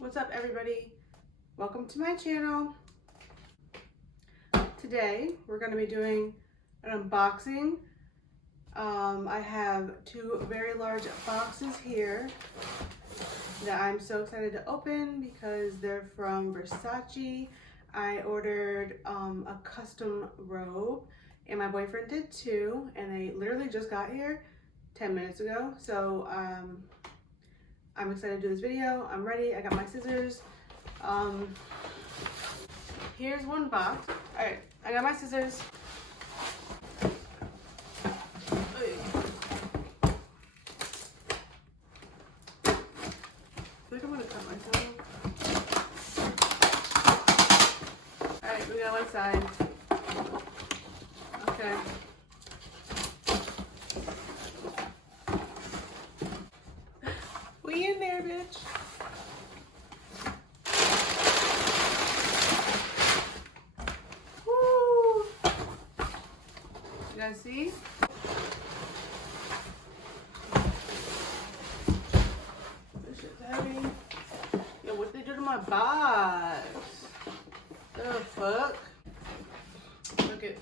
What's up, everybody? Welcome to my channel. Today we're going to be doing an unboxing. I have two very large boxes here that I'm so excited to open because they're from Versace. I ordered a custom robe and my boyfriend did too, and they literally just got here 10 minutes ago. So I'm excited to do this video. I'm ready. I got my scissors. Here's one box. All right, I got my scissors. I think I'm gonna cut myself. All right, we got one side. Okay. We in there, bitch. Woo! You guys see? This shit's heavy. Yo, what they do to my box? The fuck? Look at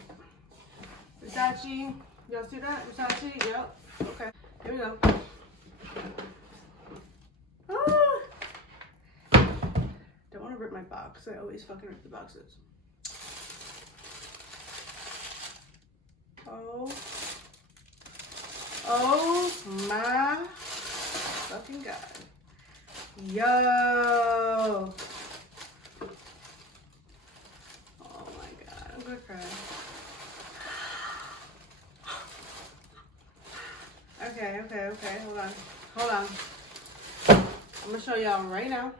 Versace. Y'all see that? Versace? Yep. Okay. Here we go. Don't want to rip my box. I always fucking rip the boxes. Oh my fucking god. Yo. Oh my god. I'm gonna cry. Okay. Hold on. I'm gonna show y'all right now.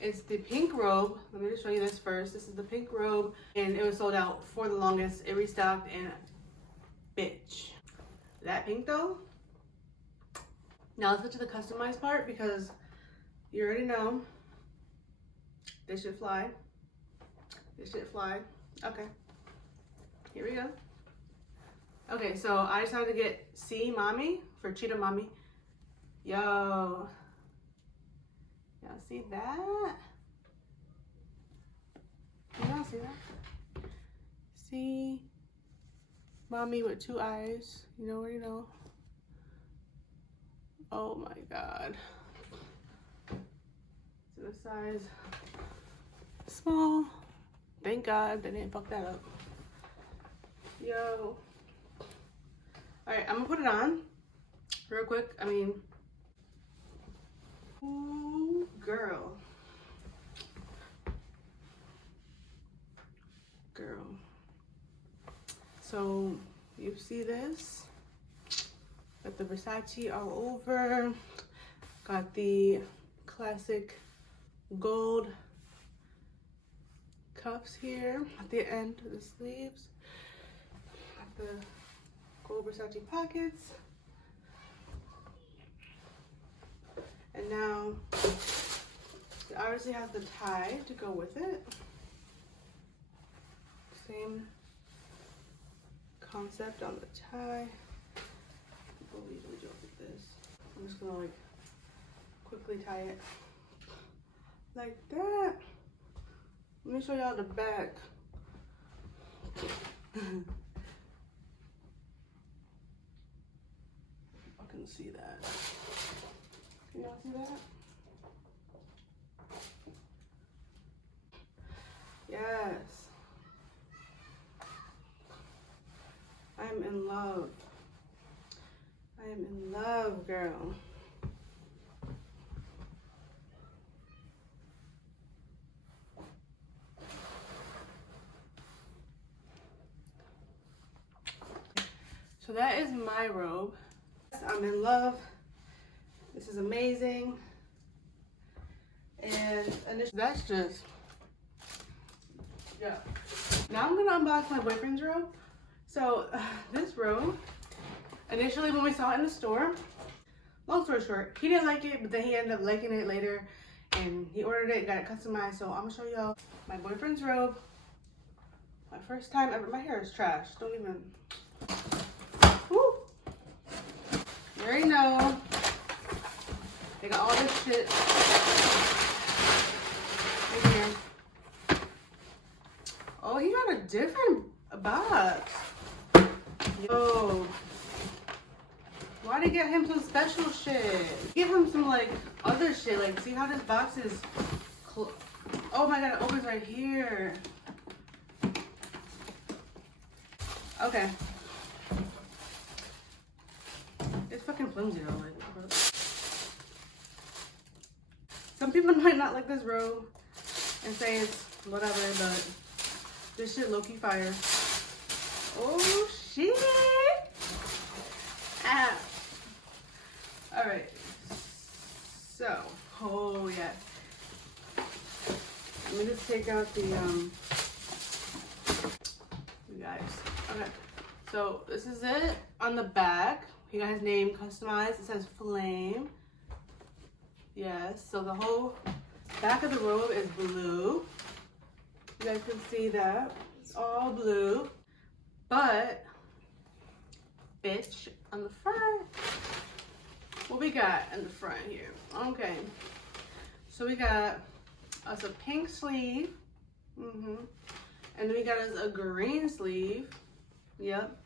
It's the pink robe. Let me just show you this first. This is the pink robe, and it was sold out for the longest. It restocked, and bitch, that pink though. Now let's get to the customized part because you already know this should fly. This should fly. Okay, here we go. Okay, so I decided to get C Mommy for Cheetah Mommy. Yo. Y'all see that? Y'all see that? See Mommy with two eyes. You know where you know. Oh my god. So the size small. Thank God they didn't fuck that up. Yo. Alright, I'm gonna put it on real quick. I mean, ooh, girl. So you see this? Got the Versace all over. Got the classic gold cuffs here at the end of the sleeves. Got the gold Versace pockets. And now it obviously has the tie to go with it. Same concept on the tie. What do we do with this? I'm just gonna like quickly tie it like that. Let me show y'all the back. I can see that. Can y'all see that? Yes. I'm in love. I am in love, girl. So that is my robe. I'm in love. This is amazing. And that's just, yeah. Now I'm gonna unbox my boyfriend's robe. So this robe, initially when we saw it in the store, long story short, he didn't like it, but then he ended up liking it later and he ordered it and got it customized. So I'm gonna show y'all my boyfriend's robe. My first time ever. My hair is trash. Don't even. Woo. You already know. They got all this shit different box. Yo. Why did you get him some special shit? Give him some like other shit. Like, see how this box is oh my god, it opens right here. Okay. It's fucking flimsy though. Like, some people might not like this robe and say it's whatever, but this shit low-key fire. Oh shit! Ah. All right. So, oh yeah. Let me just take out the you guys. Okay. So this is it on the back. You got his name customized. It says Flame. Yes. So the whole back of the robe is blue. You guys can see that. It's all blue. But bitch on the front. What we got in the front here? Okay. So we got us a pink sleeve. And then we got us a green sleeve. Yep.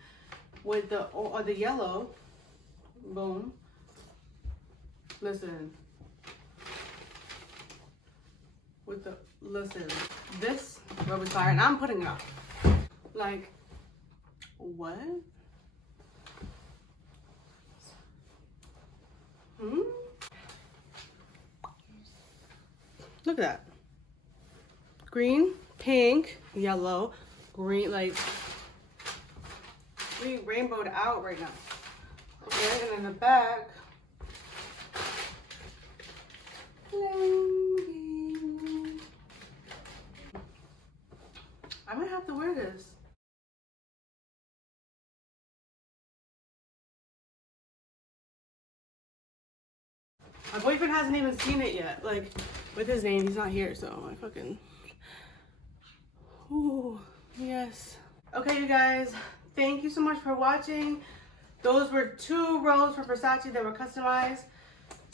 With the yellow. Boom. Listen. Listen. This robe is fire, and I'm putting it up. Like, what? Look at that. Green, pink, yellow, green, like we rainbowed out right now. Okay, and in the back, I might have to wear this. My boyfriend hasn't even seen it yet. Like, with his name, he's not here, so I fucking... Ooh, yes. Okay, you guys, thank you so much for watching. Those were 2 robes from Versace that were customized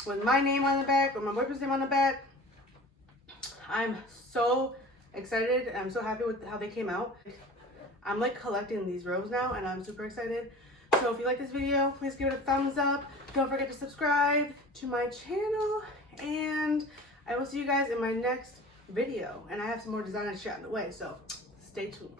with my name on the back, or my boyfriend's name on the back. I'm so excited, and I'm so happy with how they came out. I'm like collecting these robes now, and I'm super excited. So if you like this video, please give it a thumbs up. Don't forget to subscribe to my channel, and I will see you guys in my next video. And I have some more designer shit on the way, so stay tuned.